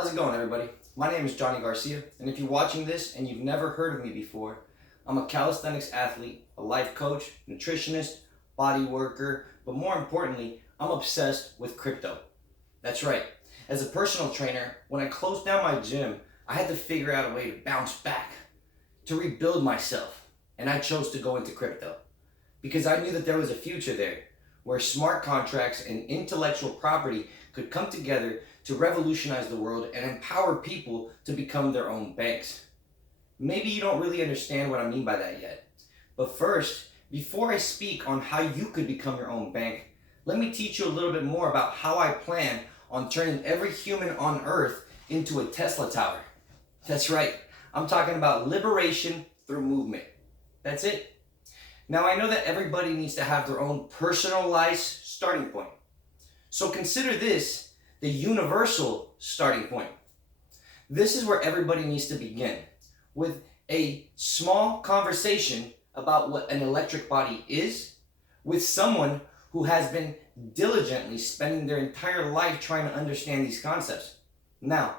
How's it going, everybody? My name is Johnny Garcia, and if you're watching this and you've never heard of me before, I'm a calisthenics athlete, a life coach, nutritionist, body worker, but more importantly, I'm obsessed with crypto. That's right. As a personal trainer, when I closed down my gym, I had to figure out a way to bounce back, to rebuild myself, and I chose to go into crypto because I knew that there was a future there where smart contracts and intellectual property could come together to revolutionize the world and empower people to become their own banks. Maybe you don't really understand what I mean by that yet. But first, before I speak on how you could become your own bank, let me teach you a little bit more about how I plan on turning every human on earth into a Tesla tower. That's right, I'm talking about liberation through movement. That's it. Now I know that everybody needs to have their own personalized starting point. So consider this the universal starting point. This is where everybody needs to begin, with a small conversation about what an electric body is, with someone who has been diligently spending their entire life trying to understand these concepts. Now,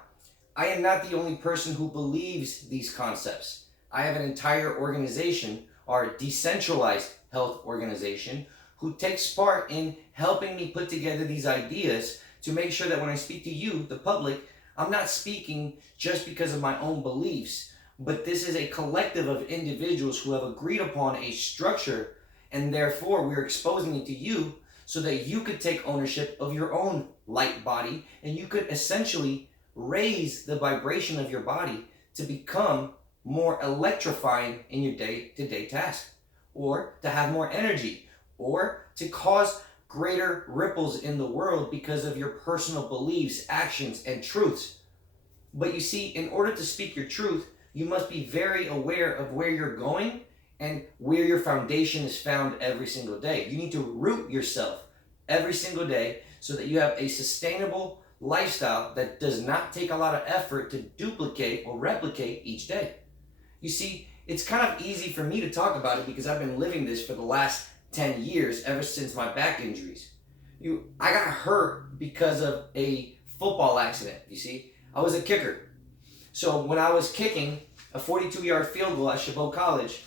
I am not the only person who believes these concepts. I have an entire organization, our Decentralized Health Organization, who takes part in helping me put together these ideas to make sure that when I speak to you, the public, I'm not speaking just because of my own beliefs, but this is a collective of individuals who have agreed upon a structure, and therefore we're exposing it to you so that you could take ownership of your own light body and you could essentially raise the vibration of your body to become more electrifying in your day-to-day task, or to have more energy, or to cause greater ripples in the world because of your personal beliefs, actions, and truths. But you see, in order to speak your truth, you must be very aware of where you're going and where your foundation is found every single day. You need to root yourself every single day so that you have a sustainable lifestyle that does not take a lot of effort to duplicate or replicate each day. You see, it's kind of easy for me to talk about it because I've been living this for the last 10 years, ever since my back injuries. I got hurt because of a football accident, you see. I was a kicker. So when I was kicking a 42-yard field goal at Chabot College,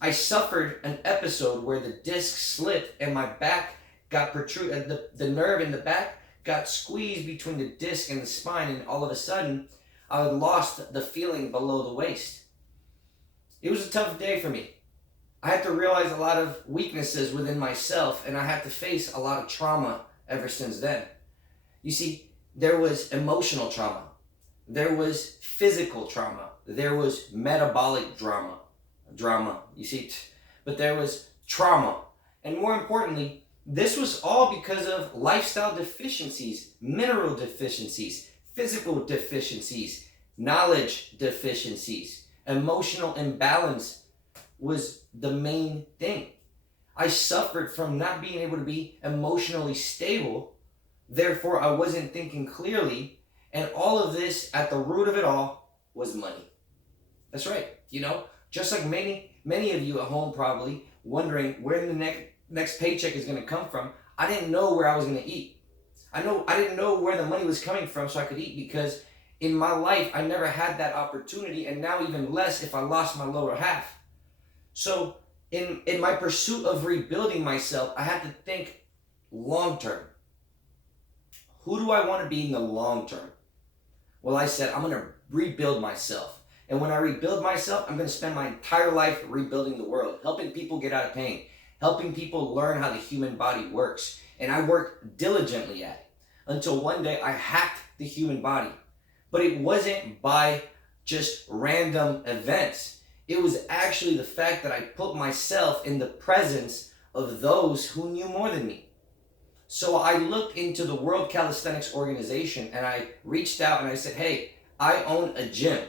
I suffered an episode where the disc slipped and my back got protruded, the nerve in the back got squeezed between the disc and the spine, and all of a sudden, I had lost the feeling below the waist. It was a tough day for me. I had to realize a lot of weaknesses within myself, and I had to face a lot of trauma ever since then. You see, there was emotional trauma, there was physical trauma, there was metabolic drama, you see, but there was trauma. And more importantly, this was all because of lifestyle deficiencies, mineral deficiencies, physical deficiencies, knowledge deficiencies, emotional imbalance was the main thing. I suffered from not being able to be emotionally stable. Therefore, I wasn't thinking clearly. And all of this, at the root of it all, was money. That's right. You know, just like many of you at home probably wondering where the next paycheck is going to come from. I didn't know where I was going to eat. I didn't know where the money was coming from so I could eat, because in my life, I never had that opportunity, and now even less if I lost my lower half. So in my pursuit of rebuilding myself, I had to think long term. Who do I want to be in the long term? Well, I said, I'm going to rebuild myself. And when I rebuild myself, I'm going to spend my entire life rebuilding the world, helping people get out of pain, helping people learn how the human body works. And I worked diligently at it until one day I hacked the human body. But it wasn't by just random events. It was actually the fact that I put myself in the presence of those who knew more than me. So I looked into the World Calisthenics Organization and I reached out and I said, hey, I own a gym.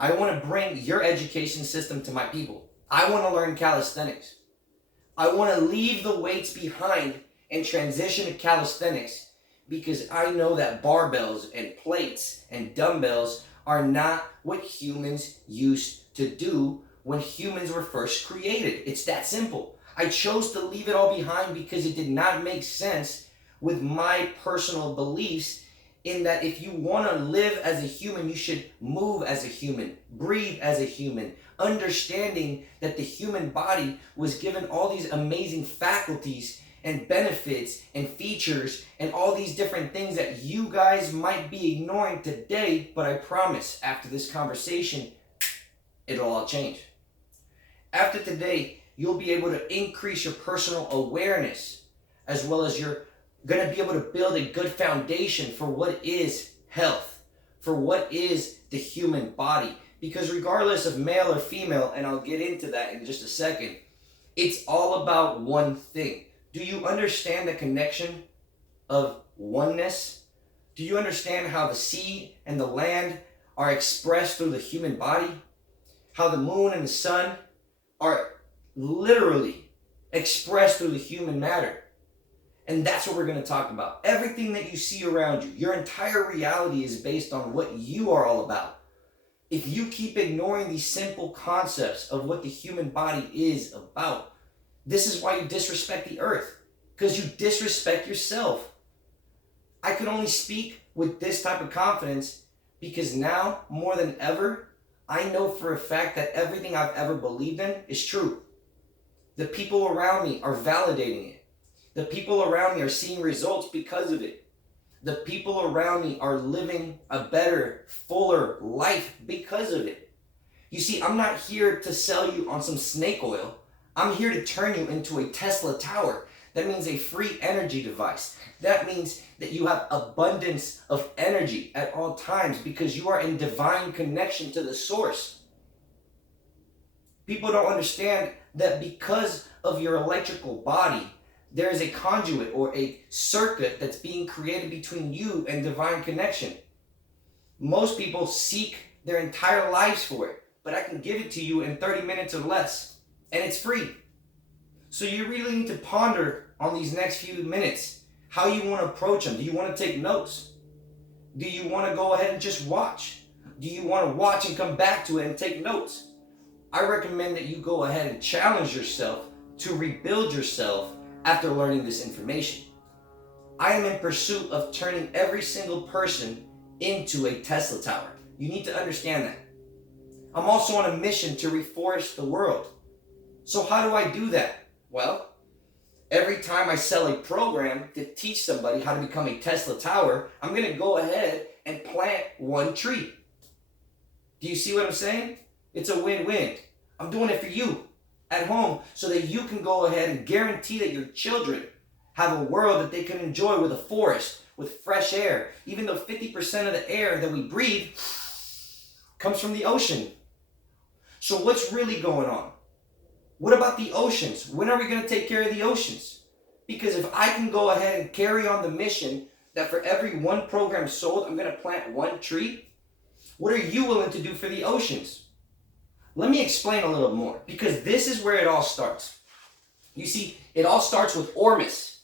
I want to bring your education system to my people. I want to learn calisthenics. I want to leave the weights behind and transition to calisthenics, because I know that barbells and plates and dumbbells are not what humans used to do when humans were first created. It's that simple. I chose to leave it all behind because it did not make sense with my personal beliefs in that if you want to live as a human, you should move as a human, breathe as a human, understanding that the human body was given all these amazing faculties and benefits and features and all these different things that you guys might be ignoring today, but I promise after this conversation, it'll all change. After today, you'll be able to increase your personal awareness, as well as you're going to be able to build a good foundation for what is health, for what is the human body. Because regardless of male or female, and I'll get into that in just a second, it's all about one thing. Do you understand the connection of oneness? Do you understand how the sea and the land are expressed through the human body? How the moon and the sun are literally expressed through the human matter? And that's what we're going to talk about. Everything that you see around you, your entire reality is based on what you are all about. If you keep ignoring these simple concepts of what the human body is about, this is why you disrespect the earth, because you disrespect yourself. I can only speak with this type of confidence because now, more than ever, I know for a fact that everything I've ever believed in is true. The people around me are validating it. The people around me are seeing results because of it. The people around me are living a better, fuller life because of it. You see, I'm not here to sell you on some snake oil. I'm here to turn you into a Tesla tower. That means a free energy device. That means that you have abundance of energy at all times because you are in divine connection to the source. People don't understand that because of your electrical body, there is a conduit or a circuit that's being created between you and divine connection. Most people seek their entire lives for it, but I can give it to you in 30 minutes or less, and it's free. So you really need to ponder on these next few minutes how you want to approach them. Do you want to take notes? Do you want to go ahead and just watch? Do you want to watch and come back to it and take notes? I recommend that you go ahead and challenge yourself to rebuild yourself after learning this information. I am in pursuit of turning every single person into a Tesla tower. You need to understand that. I'm also on a mission to reforest the world. So how do I do that? Well, every time I sell a program to teach somebody how to become a Tesla tower, I'm going to go ahead and plant one tree. Do you see what I'm saying? It's a win-win. I'm doing it for you at home so that you can go ahead and guarantee that your children have a world that they can enjoy with a forest, with fresh air, even though 50% of the air that we breathe comes from the ocean. So what's really going on? What about the oceans? When are we going to take care of the oceans? Because if I can go ahead and carry on the mission that for every one program sold, I'm going to plant one tree, what are you willing to do for the oceans? Let me explain a little more, because this is where it all starts. You see, it all starts with Ormus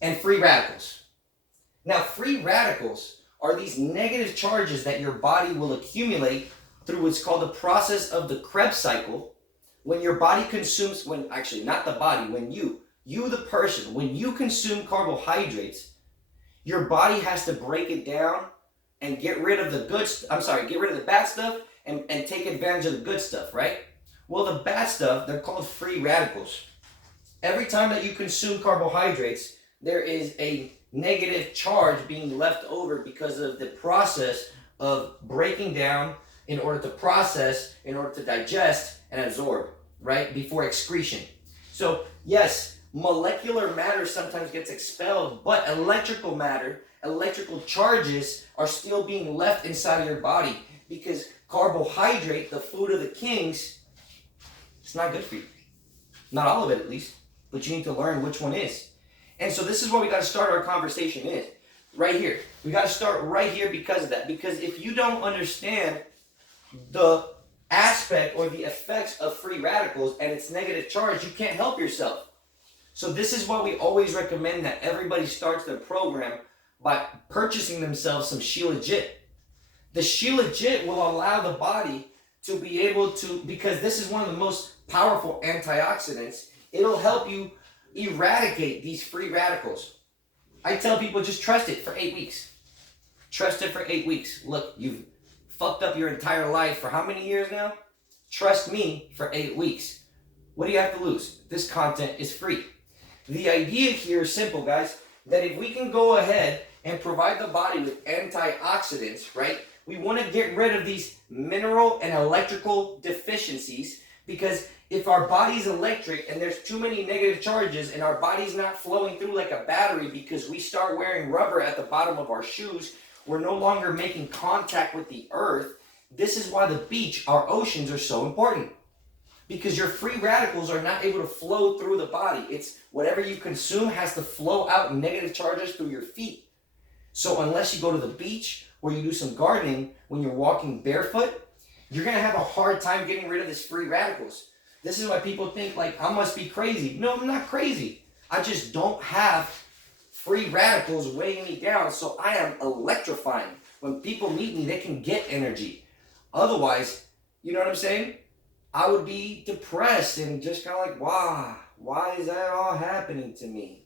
and free radicals. Now, free radicals are these negative charges that your body will accumulate through what's called the process of the Krebs cycle. When your body consumes, when you the person, when you consume carbohydrates, your body has to break it down and get rid of the bad stuff and take advantage of the good stuff, right? Well, the bad stuff, they're called free radicals. Every time that you consume carbohydrates, there is a negative charge being left over because of the process of breaking down in order to process, in order to digest and absorb, right? Before excretion. So yes, molecular matter sometimes gets expelled, but electrical matter, electrical charges are still being left inside of your body because carbohydrate, the food of the kings, it's not good for you. Not all of it at least, but you need to learn which one is. And so this is where we got to start our conversation is, right here. We got to start right here because of that. Because if you don't understand the aspect or the effects of free radicals and its negative charge, you can't help yourself. So this is why we always recommend that everybody starts their program by purchasing themselves some Shilajit. The Shilajit will allow the body to be able to, because this is one of the most powerful antioxidants, it'll help you eradicate these free radicals. I tell people just trust it for 8 weeks. Trust it for 8 weeks. Look, you've fucked up your entire life for how many years now? Trust me for 8 weeks. What do you have to lose? This content is free. The idea here is simple, guys, that if we can go ahead and provide the body with antioxidants, right? We want to get rid of these mineral and electrical deficiencies, because if our body's electric and there's too many negative charges and our body's not flowing through like a battery because we start wearing rubber at the bottom of our shoes, we're no longer making contact with the earth. This is why the beach, our oceans, are so important. Because your free radicals are not able to flow through the body. It's whatever you consume has to flow out negative charges through your feet. So unless you go to the beach or you do some gardening when you're walking barefoot, you're going to have a hard time getting rid of these free radicals. This is why people think like, I must be crazy. No, I'm not crazy. I just don't have free radicals weighing me down, so I am electrifying. When people meet me, they can get energy. Otherwise, you know what I'm saying? I would be depressed and just kind of like, wow, why is that all happening to me?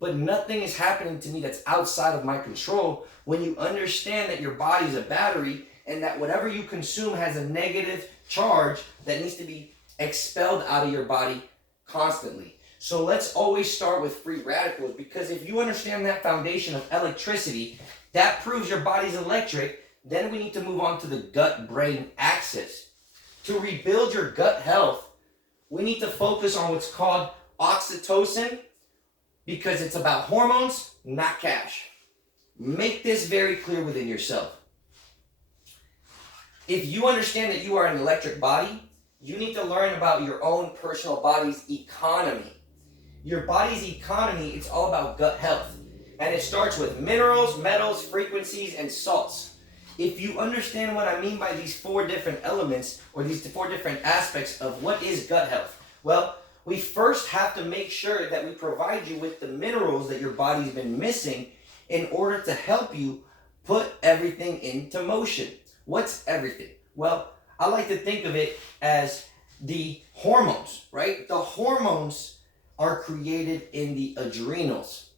But nothing is happening to me that's outside of my control when you understand that your body's a battery and that whatever you consume has a negative charge that needs to be expelled out of your body constantly. So let's always start with free radicals, because if you understand that foundation of electricity, that proves your body's electric. Then we need to move on to the gut-brain axis. To rebuild your gut health, we need to focus on what's called oxytocin, because it's about hormones, not cash. Make this very clear within yourself. If you understand that you are an electric body, you need to learn about your own personal body's economy. Your body's economy, it's all about gut health. And it starts with minerals, metals, frequencies, and salts. If you understand what I mean by these 4 different elements, or these 4 different aspects of what is gut health, well, we first have to make sure that we provide you with the minerals that your body's been missing in order to help you put everything into motion. What's everything? Well, I like to think of it as the hormones, right? The hormones are created in the adrenals,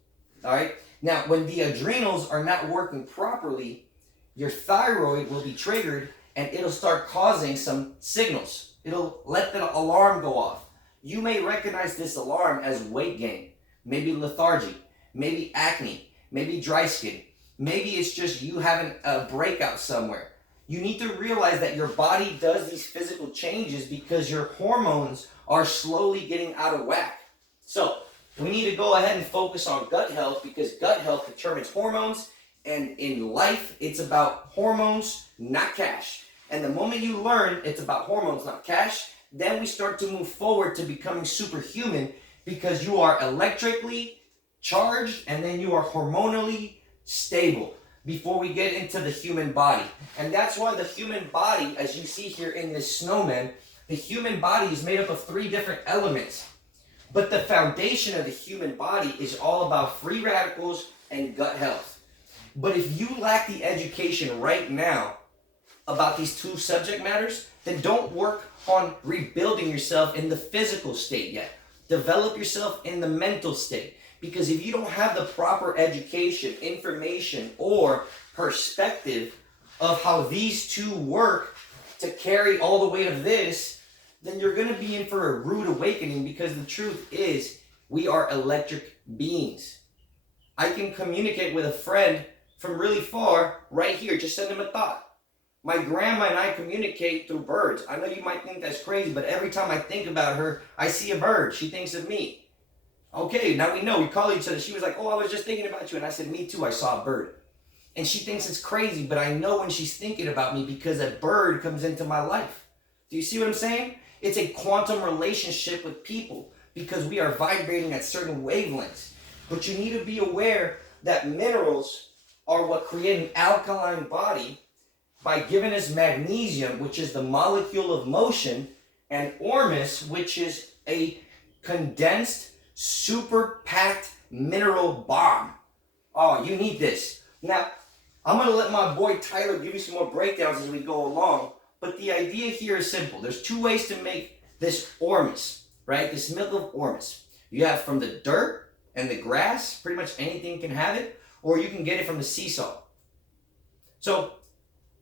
all right? Now, when the adrenals are not working properly, your thyroid will be triggered and it'll start causing some signals. It'll let the alarm go off. You may recognize this alarm as weight gain, maybe lethargy, maybe acne, maybe dry skin. Maybe it's just you having a breakout somewhere. You need to realize that your body does these physical changes because your hormones are slowly getting out of whack. So we need to go ahead and focus on gut health, because gut health determines hormones. And in life, it's about hormones, not cash. And the moment you learn it's about hormones, not cash, then we start to move forward to becoming superhuman, because you are electrically charged and then you are hormonally stable before we get into the human body. And that's why the human body, as you see here in this snowman, the human body is made up of 3 different elements. But the foundation of the human body is all about free radicals and gut health. But if you lack the education right now about these 2 subject matters, then don't work on rebuilding yourself in the physical state yet. Develop yourself in the mental state. Because if you don't have the proper education, information, or perspective of how these 2 work to carry all the weight of this, then you're going to be in for a rude awakening, because the truth is we are electric beings. I can communicate with a friend from really far right here. Just send them a thought. My grandma and I communicate through birds. I know you might think that's crazy, but every time I think about her, I see a bird. She thinks of me. Okay, now we know. We call each other. She was like, oh, I was just thinking about you. And I said, me too. I saw a bird. And she thinks it's crazy, but I know when she's thinking about me because a bird comes into my life. Do you see what I'm saying? It's a quantum relationship with people because we are vibrating at certain wavelengths. But you need to be aware that minerals are what create an alkaline body by giving us magnesium, which is the molecule of motion, and ormus, which is a condensed, super packed mineral bomb. Oh, you need this. Now, I'm going to let my boy Tyler give you some more breakdowns as we go along, but the idea here is simple. There's 2 ways to make this ormus, right? This milk of ormus. You have from the dirt and the grass, pretty much anything can have it, or you can get it from the sea salt. So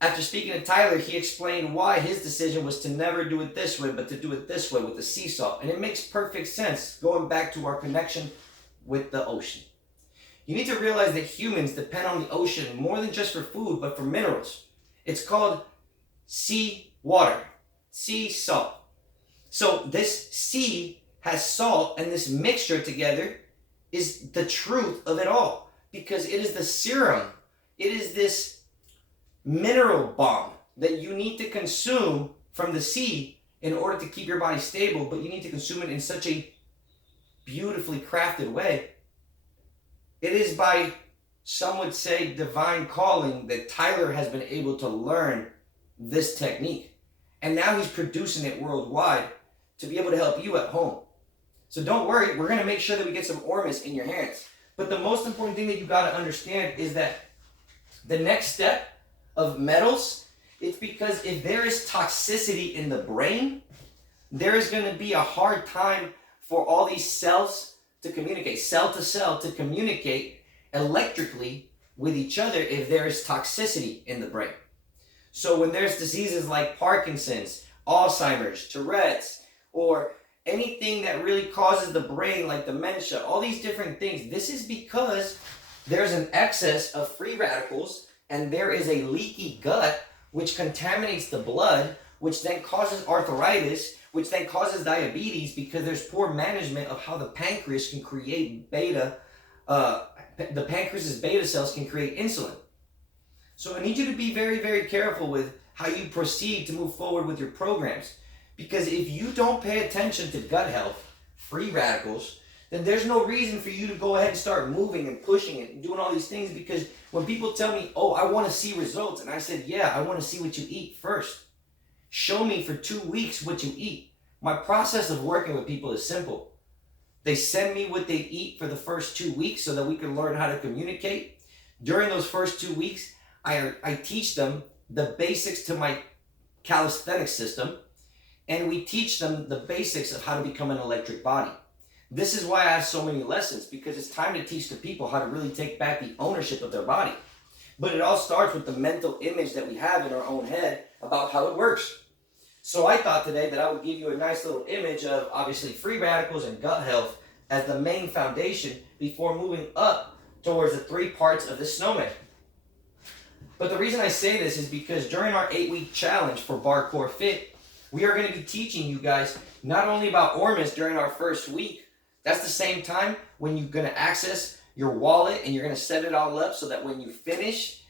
after speaking to Tyler, he explained why his decision was to never do it this way, but to do it this way with the sea salt. And it makes perfect sense going back to our connection with the ocean. You need to realize that humans depend on the ocean more than just for food, but for minerals. It's called sea water, sea salt. So this sea has salt, and this mixture together is the truth of it all, because it is the serum. It is this mineral bomb that you need to consume from the sea in order to keep your body stable, but you need to consume it in such a beautifully crafted way. It is by, some would say, divine calling that Tyler has been able to learn this technique. And now he's producing it worldwide to be able to help you at home. So don't worry, we're going to make sure that we get some Ormus in your hands. But the most important thing that you got to understand is that the next step of metals, it's because if there is toxicity in the brain, there is going to be a hard time for all these cells to communicate, cell to cell to communicate electrically with each other if there is toxicity in the brain. So when there's diseases like Parkinson's, Alzheimer's, Tourette's, or anything that really causes the brain like dementia, all these different things, this is because there's an excess of free radicals and there is a leaky gut which contaminates the blood, which then causes arthritis, which then causes diabetes because there's poor management of how the pancreas can create beta, the pancreas's beta cells can create insulin. So I need you to be very, very careful with how you proceed to move forward with your programs. Because if you don't pay attention to gut health, free radicals, then there's no reason for you to go ahead and start moving and pushing it and doing all these things. Because when people tell me, oh, I want to see results, and I said, yeah, I want to see what you eat first. Show me for 2 weeks what you eat. My process of working with people is simple. They send me what they eat for the first 2 weeks so that we can learn how to communicate. During those first 2 weeks, I teach them the basics to my calisthenics system, and we teach them the basics of how to become an electric body. This is why I have so many lessons, because it's time to teach the people how to really take back the ownership of their body. But it all starts with the mental image that we have in our own head about how it works. So I thought today that I would give you a nice little image of obviously free radicals and gut health as the main foundation before moving up towards the 3 parts of the snowman. But the reason I say this is because during our 8-week challenge for Bar Core Fit, we are going to be teaching you guys not only about Ormus during our first week. That's the same time when you're going to access your wallet and you're going to set it all up so that when you finish,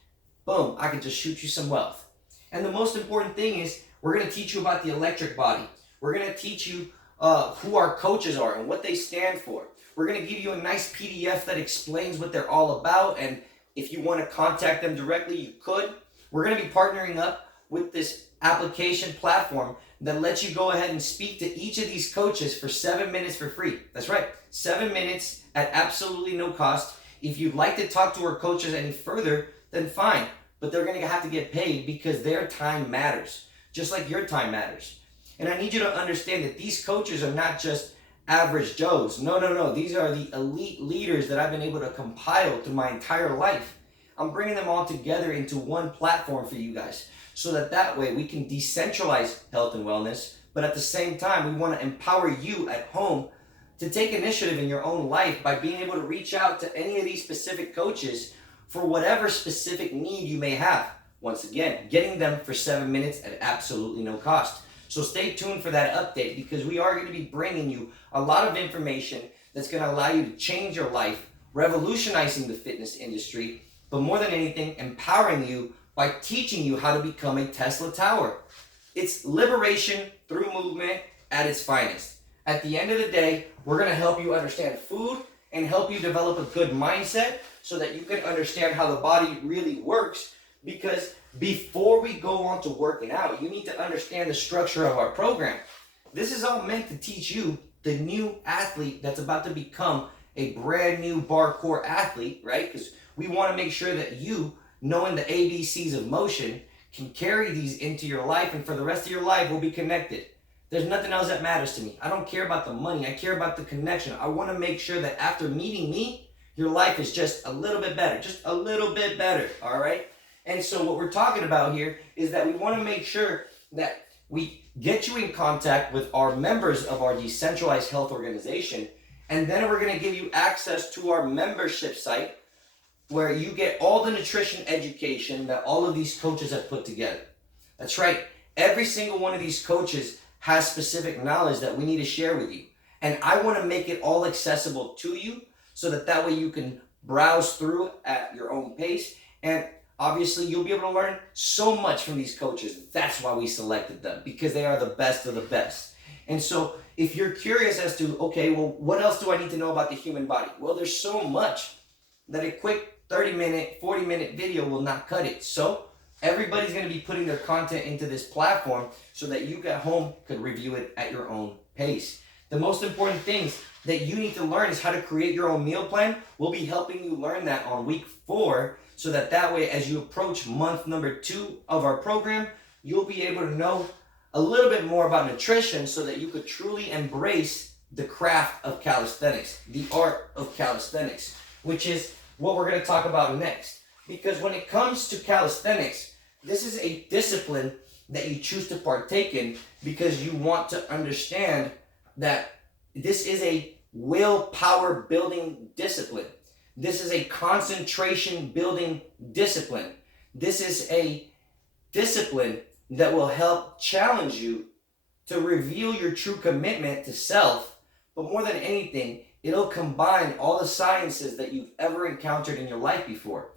boom, I can just shoot you some wealth. And the most important thing is we're going to teach you about the electric body. We're going to teach you who our coaches are and what they stand for. We're going to give you a nice PDF that explains what they're all about, and if you want to contact them directly, you could. We're going to be partnering up with this application platform that lets you go ahead and speak to each of these coaches for 7 minutes for free. That's right, 7 minutes at absolutely no cost. If you'd like to talk to our coaches any further, then fine. But they're going to have to get paid because their time matters, just like your time matters. And I need you to understand that these coaches are not just average Joes. No. These are the elite leaders that I've been able to compile through my entire life. I'm bringing them all together into one platform for you guys so that way we can decentralize health and wellness, but at the same time, we want to empower you at home to take initiative in your own life by being able to reach out to any of these specific coaches for whatever specific need you may have. Once again, getting them for 7 minutes at absolutely no cost. So stay tuned for that update because we are going to be bringing you a lot of information that's going to allow you to change your life, revolutionizing the fitness industry, but more than anything, empowering you by teaching you how to become a Tesla Tower. It's liberation through movement at its finest. At the end of the day, we're going to help you understand food and help you develop a good mindset so that you can understand how the body really works. Because before we go on to working out, you need to understand the structure of our program. This is all meant to teach you, the new athlete that's about to become a brand new Bar Core athlete, right? Because we want to make sure that you, knowing the ABCs of motion, can carry these into your life, and for the rest of your life will be connected. There's nothing else that matters to me. I don't care about the money. I care about the connection. I want to make sure that after meeting me, your life is just a little bit better, all right? And so what we're talking about here is that we want to make sure that we get you in contact with our members of our decentralized health organization, and then we're going to give you access to our membership site where you get all the nutrition education that all of these coaches have put together. That's right. Every single one of these coaches has specific knowledge that we need to share with you. And I want to make it all accessible to you so that way you can browse through at your own pace. And obviously you'll be able to learn so much from these coaches. That's why we selected them, because they are the best of the best. And so if you're curious as to, okay, well, what else do I need to know about the human body? Well, there's so much that a quick 30-minute, 40-minute video will not cut it. So everybody's going to be putting their content into this platform so that you at home could review it at your own pace. The most important things that you need to learn is how to create your own meal plan. We'll be helping you learn that on week 4 so that way as you approach month number 2 of our program, you'll be able to know a little bit more about nutrition so that you could truly embrace the craft of calisthenics, the art of calisthenics, which is what we're going to talk about next. Because when it comes to calisthenics, this is a discipline that you choose to partake in because you want to understand that this is a willpower building discipline. This is a concentration building discipline. This is a discipline that will help challenge you to reveal your true commitment to self. But more than anything, it'll combine all the sciences that you've ever encountered in your life before.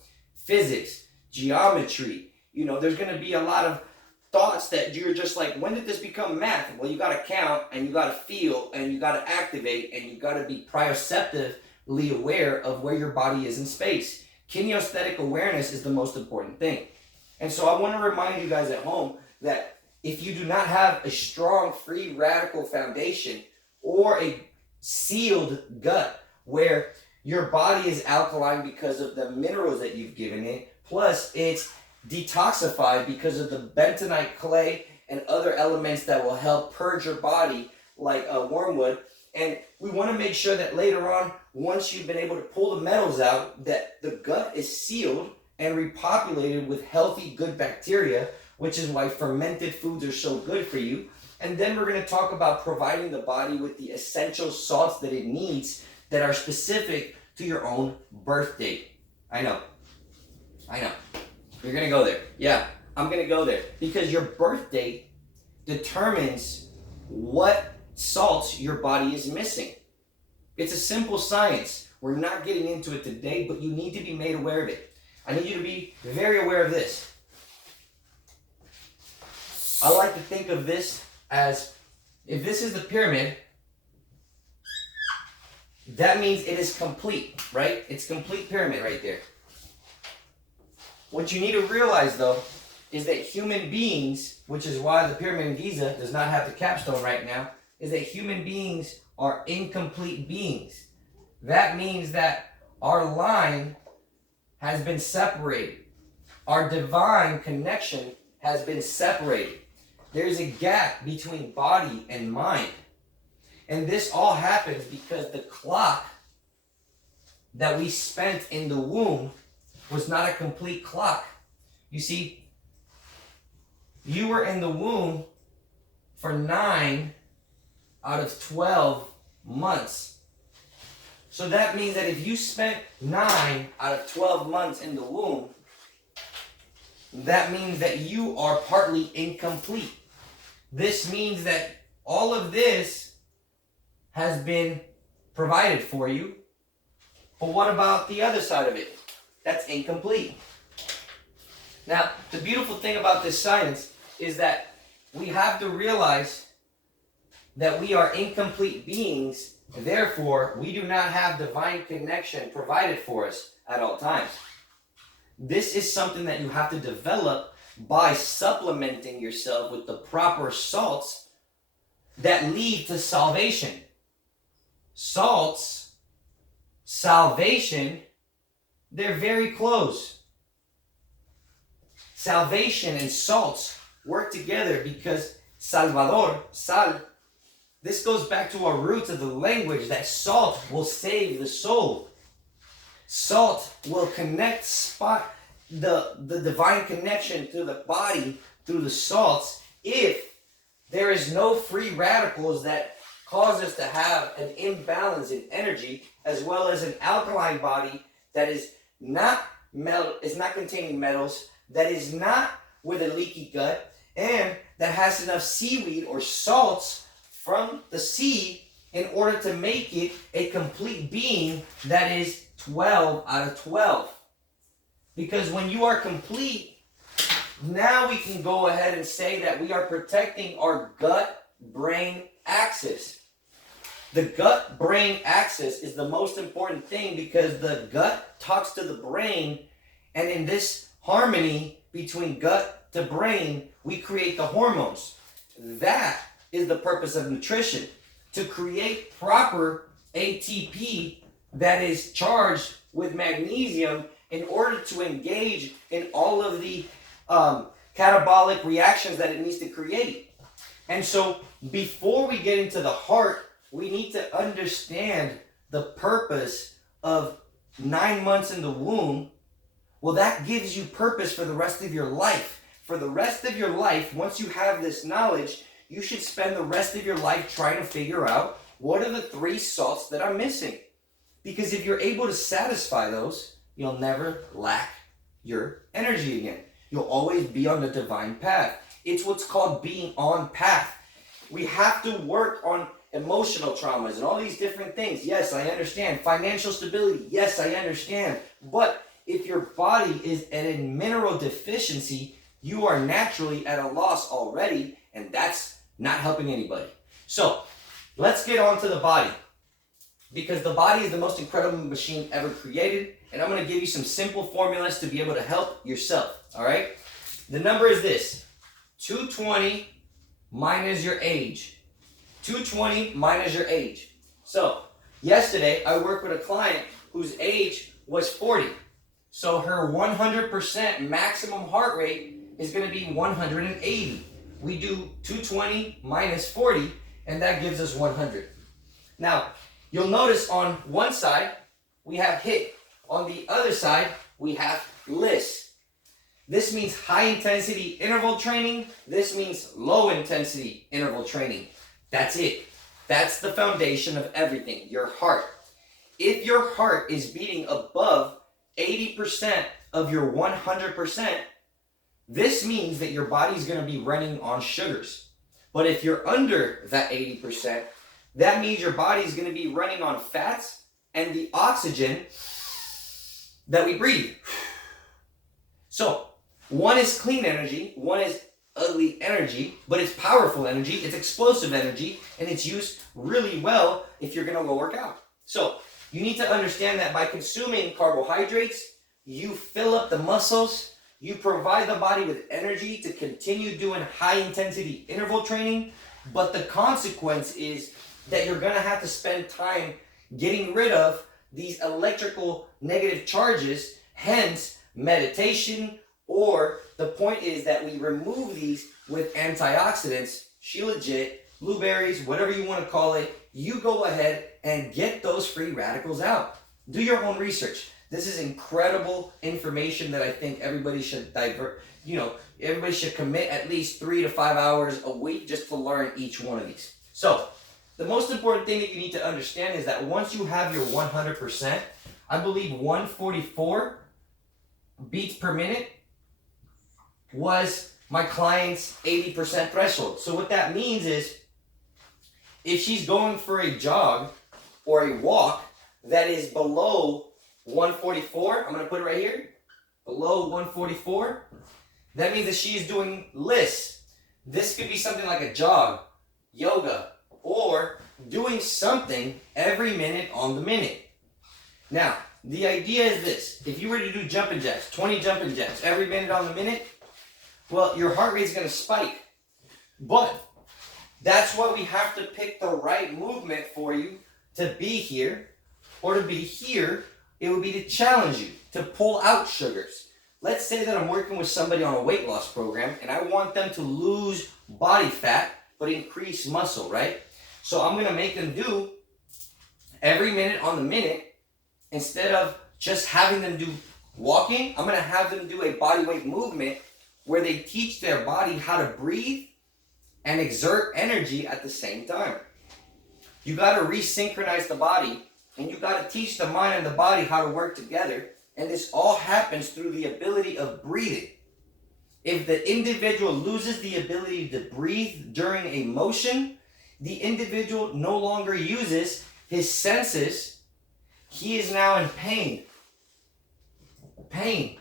Physics, geometry, there's going to be a lot of thoughts that you're just like, when did this become math? Well, you got to count, and you got to feel, and you got to activate, and you got to be proprioceptively aware of where your body is in space. Kinesthetic awareness is the most important thing. And so I want to remind you guys at home that if you do not have a strong free radical foundation or a sealed gut where your body is alkaline because of the minerals that you've given it, plus it's detoxified because of the bentonite clay and other elements that will help purge your body like wormwood. And we want to make sure that later on, once you've been able to pull the metals out, that the gut is sealed and repopulated with healthy, good bacteria, which is why fermented foods are so good for you. And then we're going to talk about providing the body with the essential salts that it needs that are specific to your own birth date. I know. You're going to go there. Yeah, I'm going to go there. Because your birth date determines what salts your body is missing. It's a simple science. We're not getting into it today, but you need to be made aware of it. I need you to be very aware of this. I like to think of this as, if this is the pyramid, that means it is complete, right? It's complete pyramid right there. What you need to realize, though, is that human beings, which is why the pyramid in Giza does not have the capstone right now, is that human beings are incomplete beings. That means that our line has been separated. Our divine connection has been separated. There's a gap between body and mind. And this all happens because the clock that we spent in the womb was not a complete clock. You see, you were in the womb for 9 out of 12 months. So that means that if you spent 9 out of 12 months in the womb, that means that you are partly incomplete. This means that all of this has been provided for you. But what about the other side of it? That's incomplete. Now, the beautiful thing about this science is that we have to realize that we are incomplete beings. Therefore, we do not have divine connection provided for us at all times. This is something that you have to develop by supplementing yourself with the proper salts that lead to salvation. Salts, salvation, they're very close. Salvation and salts work together because Salvador, sal, this goes back to our roots of the language that salt will save the soul. Salt will connect spot the divine connection to the body through the salts if there is no free radicals that cause us to have an imbalance in energy, as well as an alkaline body that is not containing metals, that is not with a leaky gut, and that has enough seaweed or salts from the sea in order to make it a complete being that is 12 out of 12. Because when you are complete, now we can go ahead and say that we are protecting our gut-brain axis. The gut-brain axis is the most important thing because the gut talks to the brain, and in this harmony between gut to brain, we create the hormones. That is the purpose of nutrition, to create proper ATP that is charged with magnesium in order to engage in all of the catabolic reactions that it needs to create. And so before we get into the heart, we need to understand the purpose of 9 months in the womb. Well, that gives you purpose for the rest of your life. For the rest of your life, once you have this knowledge, you should spend the rest of your life trying to figure out what are the 3 salts that I'm missing. Because if you're able to satisfy those, you'll never lack your energy again. You'll always be on the divine path. It's what's called being on path. We have to work on emotional traumas and all these different things. Yes, I understand. Financial stability. Yes, I understand. But if your body is at a mineral deficiency, you are naturally at a loss already, and that's not helping anybody. So let's get on to the body, because the body is the most incredible machine ever created, and I'm going to give you some simple formulas to be able to help yourself. All right? The number is this: 220 minus your age. 220 minus your age. So yesterday I worked with a client whose age was 40. So her 100% maximum heart rate is going to be 180. We do 220 minus 40, and that gives us 100. Now, you'll notice on one side we have HIIT. On the other side, we have LISS. This means high intensity interval training. This means low intensity interval training. That's it. That's the foundation of everything, your heart. If your heart is beating above 80% of your 100%, this means that your body's going to be running on sugars. But if you're under that 80%, that means your body's going to be running on fats and the oxygen that we breathe. So, one is clean energy, one is ugly energy, but it's powerful energy, it's explosive energy, and it's used really well if you're going to go work out. So, you need to understand that by consuming carbohydrates, you fill up the muscles, you provide the body with energy to continue doing high intensity interval training, but the consequence is that you're going to have to spend time getting rid of these electrical negative charges, hence meditation, or the point is that we remove these with antioxidants, Shilajit, blueberries, whatever you want to call it. You go ahead and get those free radicals out. Do your own research. This is incredible information that I think everybody should everybody should commit at least 3 to 5 hours a week just to learn each one of these. So, the most important thing that you need to understand is that once you have your 100%, I believe 144 beats per minute was my client's 80% threshold. So what that means is, if she's going for a jog or a walk that is below 144, I'm going to put it right here, below 144, that means that she is doing LISS. This could be something like a jog, yoga, or doing something every minute on the minute. Now, the idea is this: if you were to do jumping jacks, 20 jumping jacks every minute on the minute, well, your heart rate is going to spike. But that's why we have to pick the right movement for you to be here, or to be here. It would be to challenge you, to pull out sugars. Let's say that I'm working with somebody on a weight loss program and I want them to lose body fat but increase muscle, right? So I'm going to make them do every minute on the minute, instead of just having them do Walking, I'm gonna have them do a body weight movement where they teach their body how to breathe and exert energy at the same time. You gotta resynchronize the body, and you gotta teach the mind and the body how to work together, and this all happens through the ability of breathing. If the individual loses the ability to breathe during a motion, the individual no longer uses his senses. He is now in pain. Pain.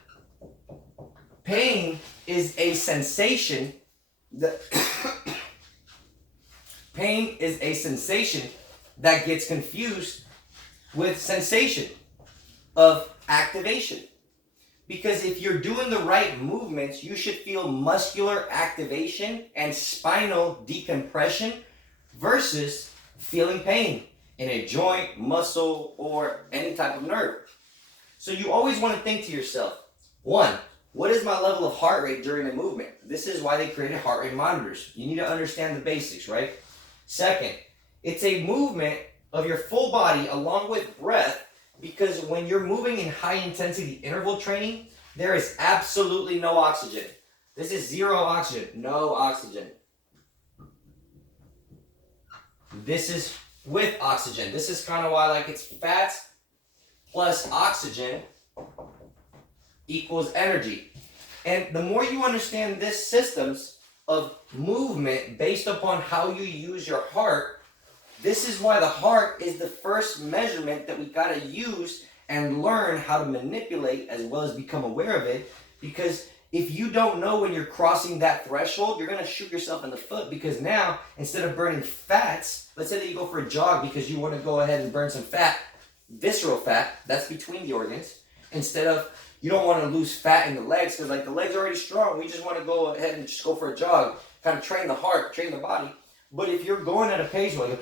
Pain is a sensation that pain is a sensation that gets confused with sensation of activation. Because if you're doing the right movements, you should feel muscular activation and spinal decompression versus feeling pain in a joint, muscle, or any type of nerve. So you always want to think to yourself, one, what is my level of heart rate during the movement? This is why they created heart rate monitors. You need to understand the basics, right? Second, it's a movement of your full body along with breath, because when you're moving in high intensity interval training, there is absolutely no oxygen. This is zero oxygen, no oxygen. This is with oxygen. This is kind of why like it's fats plus oxygen equals energy. And the more you understand this systems of movement based upon how you use your heart, this is why the heart is the first measurement that we got to use and learn how to manipulate as well as become aware of it. Because if you don't know when you're crossing that threshold, you're going to shoot yourself in the foot, because now instead of burning fats, let's say that you go for a jog because you want to go ahead and burn some fat, visceral fat, that's between the organs, instead of you don't want to lose fat in the legs because like the legs are already strong, we just want to go ahead and just go for a jog, kind of train the heart, train the body. But if you're going at a pace where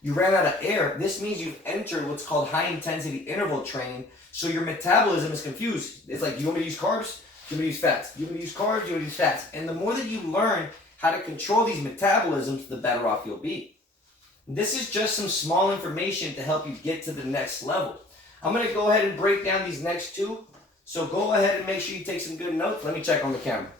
you ran out of air, this means you've entered what's called high intensity interval training, so your metabolism is confused. It's like, you want me to use carbs? You want me to use fats? You want me to use carbs? You want me to use fats? And the more that you learn how to control these metabolisms, the better off you'll be. This is just some small information to help you get to the next level. I'm going to go ahead and break down these next two, so go ahead and make sure you take some good notes. Let me check on the camera.